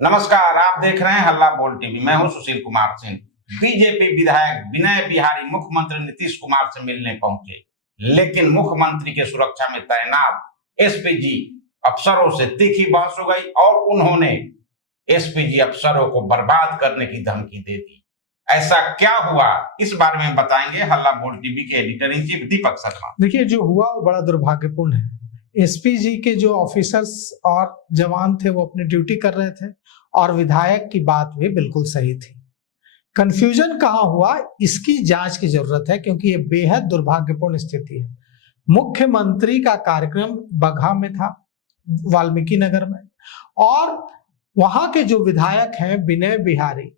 नमस्कार, आप देख रहे हैं हल्ला बोल टीवी। मैं हूं सुशील कुमार सिंह। बीजेपी विधायक विनय बिहारी मुख्यमंत्री नीतीश कुमार से मिलने पहुंचे, लेकिन मुख्यमंत्री के सुरक्षा में तैनात एसपीजी अफसरों से तीखी बहस हो गई और उन्होंने एसपीजी अफसरों को बर्बाद करने की धमकी दे दी। ऐसा क्या हुआ, इस बारे में बताएंगे हल्ला बोल टीवी के editor in chief Deepak Sharma. देखिए, जो हुआ वो बड़ा दुर्भाग्यपूर्ण है। एसपीजी के जो ऑफिसर्स और जवान थे वो अपनी ड्यूटी कर रहे थे और विधायक की बात भी बिल्कुल सही थी। कंफ्यूजन कहाँ हुआ, इसकी जांच की जरूरत है, क्योंकि ये बेहद दुर्भाग्यपूर्ण स्थिति है। मुख्यमंत्री का कार्यक्रम बगहा में था, वाल्मीकि नगर में, और वहां के जो विधायक हैं विनय बिहारी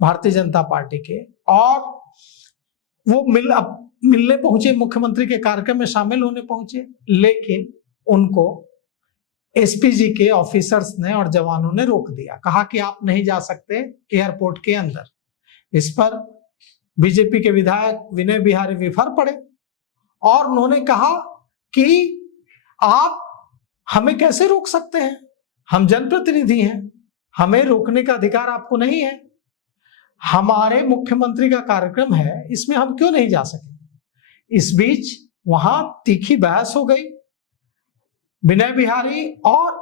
भारतीय जनता पार्टी के, और वो मिलने पहुंचे, मुख्यमंत्री के कार्यक्रम में शामिल होने पहुंचे, लेकिन उनको एसपीजी के ऑफिसर्स ने और जवानों ने रोक दिया। कहा कि आप नहीं जा सकते एयरपोर्ट के अंदर। इस पर बीजेपी के विधायक विनय बिहारी विफर पड़े और उन्होंने कहा कि आप हमें कैसे रोक सकते हैं, हम जनप्रतिनिधि हैं, हमें रोकने का अधिकार आपको नहीं है। हमारे मुख्यमंत्री का कार्यक्रम है, इसमें हम क्यों नहीं जा सके। इस बीच वहां तीखी बहस हो गई विनय बिहारी और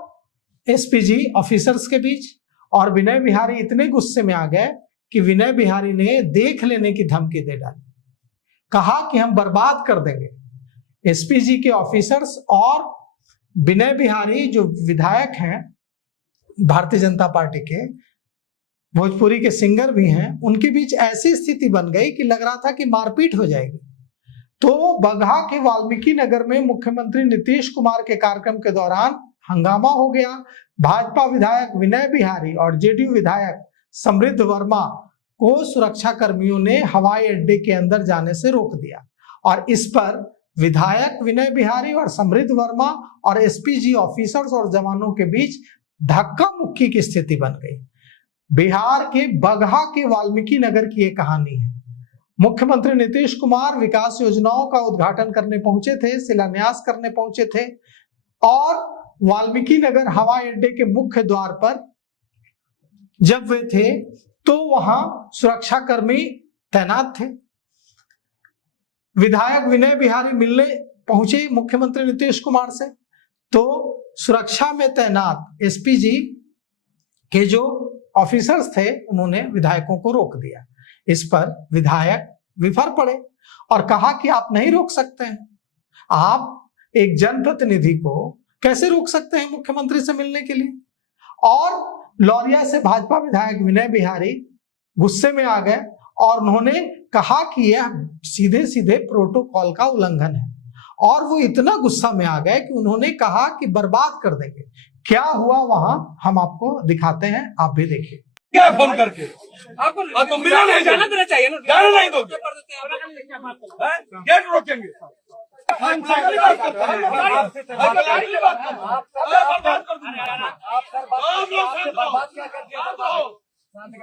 एसपीजी ऑफिसर्स के बीच, और विनय बिहारी इतने गुस्से में आ गए कि विनय बिहारी ने देख लेने की धमकी दे डाली। कहा कि हम बर्बाद कर देंगे। एसपीजी के ऑफिसर्स और विनय बिहारी जो विधायक हैं भारतीय जनता पार्टी के, भोजपुरी के सिंगर भी हैं, उनके बीच ऐसी स्थिति बन गई कि लग रहा था कि मारपीट हो जाएगी। तो बगहा के वाल्मीकि नगर में मुख्यमंत्री नीतीश कुमार के कार्यक्रम के दौरान हंगामा हो गया। भाजपा विधायक विनय बिहारी और जेडीयू विधायक समृद्ध वर्मा को सुरक्षा कर्मियों ने हवाई अड्डे के अंदर जाने से रोक दिया, और इस पर विधायक विनय बिहारी और समृद्ध वर्मा और एसपीजी ऑफिसर्स और जवानों के बीच धक्का मुक्की की स्थिति बन गई। बिहार के बगहा के वाल्मीकि नगर की ये कहानी है। मुख्यमंत्री नीतीश कुमार विकास योजनाओं का उद्घाटन करने पहुंचे थे, शिलान्यास करने पहुंचे थे, और वाल्मीकि नगर हवाई अड्डे के मुख्य द्वार पर जब वे थे तो वहां सुरक्षा कर्मी तैनात थे। विधायक विनय बिहारी मिलने पहुंचे मुख्यमंत्री नीतीश कुमार से, तो सुरक्षा में तैनात एसपीजी के जो ऑफिसर्स थे उन्होंने विधायकों को रोक दिया। इस पर विधायक विफर पड़े और कहा कि आप नहीं रोक सकते हैं, आप एक जनप्रतिनिधि को कैसे रोक सकते हैं मुख्यमंत्री से मिलने के लिए। और लौरिया से भाजपा विधायक विनय बिहारी गुस्से में आ गए और उन्होंने कहा कि यह सीधे सीधे प्रोटोकॉल का उल्लंघन है, और वो इतना गुस्सा में आ गए कि उन्होंने कहा कि बर्बाद कर देंगे। क्या हुआ वहां हम आपको दिखाते हैं, आप भी देखिए। क्या फोन करके आपको तो मिला नहीं, जाना देना चाहिए ना, जाना नहीं दोगे, गेट रोकेंगे।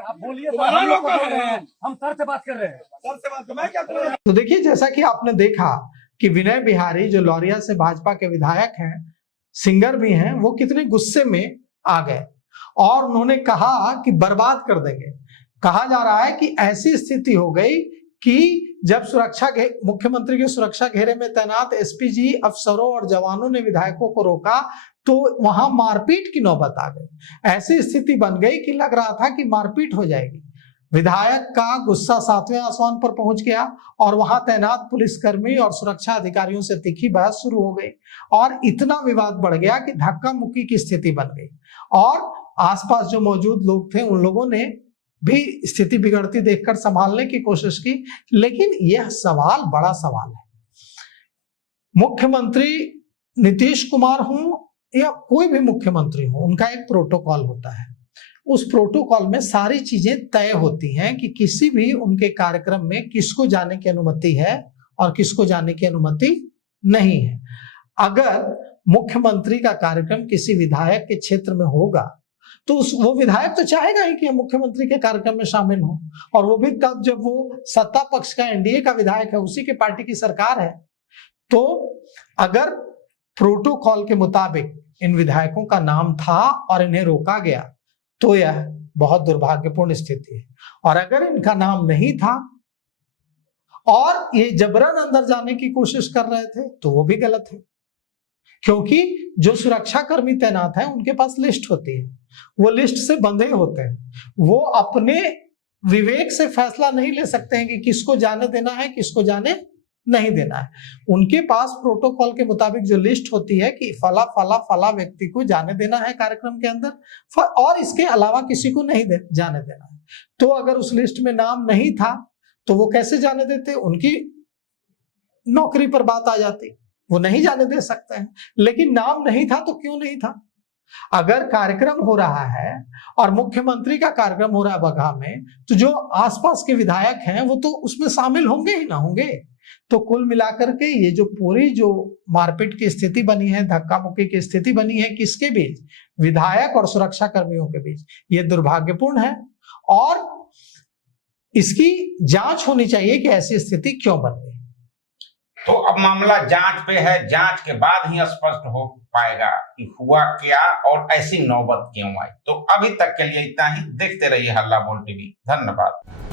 आप बोलिए, हम लोग कर रहे हैं, हम सर से बात कर रहे हैं, सर से बात, मैं क्या करूं। तो देखिए, जैसा कि आपने देखा कि विनय बिहारी जो लौरिया से भाजपा के विधायक हैं, सिंगर भी हैं, वो कितने गुस्से में आ गए और उन्होंने कहा कि बर्बाद कर देंगे। कहा जा रहा है कि ऐसी स्थिति हो गई कि जब मुख्यमंत्री के सुरक्षा घेरे में तैनात एसपीजी अफसरों और जवानों ने विधायकों को रोका तो वहां मारपीट की नौबत आ गई। ऐसी स्थिति बन गई कि लग रहा था कि मारपीट हो जाएगी। विधायक का गुस्सा 7वें आसमान पर पहुंच गया और वहां तैनात पुलिसकर्मी और सुरक्षा अधिकारियों से तीखी बहस शुरू हो गई, और इतना विवाद बढ़ गया कि धक्का मुक्की की स्थिति बन गई। और आसपास जो मौजूद लोग थे उन लोगों ने भी स्थिति बिगड़ती देखकर संभालने की कोशिश की, लेकिन यह सवाल बड़ा सवाल है। मुख्यमंत्री नीतीश कुमार हो या कोई भी मुख्यमंत्री हो, उनका एक प्रोटोकॉल होता है। उस प्रोटोकॉल में सारी चीजें तय होती हैं कि किसी भी उनके कार्यक्रम में किसको जाने की अनुमति है और किसको जाने की अनुमति नहीं है। अगर मुख्यमंत्री का कार्यक्रम किसी विधायक के क्षेत्र में होगा तो वो विधायक तो चाहेगा ही कि हम मुख्यमंत्री के कार्यक्रम में शामिल हो, और वो भी तब जब वो सत्ता पक्ष का एनडीए का विधायक है, उसी के पार्टी की सरकार है। तो अगर प्रोटोकॉल के मुताबिक इन विधायकों का नाम था और इन्हें रोका गया, तो यह बहुत दुर्भाग्यपूर्ण स्थिति है। और अगर इनका नाम नहीं था और ये जबरन अंदर जाने की कोशिश कर रहे थे तो वो भी गलत है, क्योंकि जो सुरक्षा कर्मी तैनात हैं उनके पास लिस्ट होती है, वो लिस्ट से बंधे होते हैं, वो अपने विवेक से फैसला नहीं ले सकते हैं कि किसको जाने देना है किसको जाने नहीं देना है। उनके पास प्रोटोकॉल के मुताबिक जो लिस्ट होती है कि फला फला फला व्यक्ति को जाने देना है कार्यक्रम के अंदर और इसके अलावा किसी को नहीं जाने देना है। तो अगर उस लिस्ट में नाम नहीं था तो वो कैसे जाने देते, उनकी नौकरी पर बात आ जाती, वो नहीं जाने दे सकते हैं। लेकिन नाम नहीं था तो क्यों नहीं था? अगर कार्यक्रम हो रहा है और मुख्यमंत्री का कार्यक्रम हो रहा है बगहा में, तो जो आसपास के विधायक हैं वो तो उसमें शामिल होंगे ही ना होंगे। तो कुल मिलाकर के ये जो पूरी जो मारपीट की स्थिति बनी है, धक्का मुक्की की स्थिति बनी है, किसके बीच? विधायक और सुरक्षा कर्मियों के बीच। ये दुर्भाग्यपूर्ण है और इसकी जांच होनी चाहिए कि ऐसी स्थिति क्यों बन गई। तो अब मामला जांच पे है, जांच के बाद ही स्पष्ट हो पाएगा कि हुआ क्या और ऐसी नौबत क्यों आई। तो अभी तक के लिए इतना ही। देखते रहिए हल्ला बोल टीवी। धन्यवाद।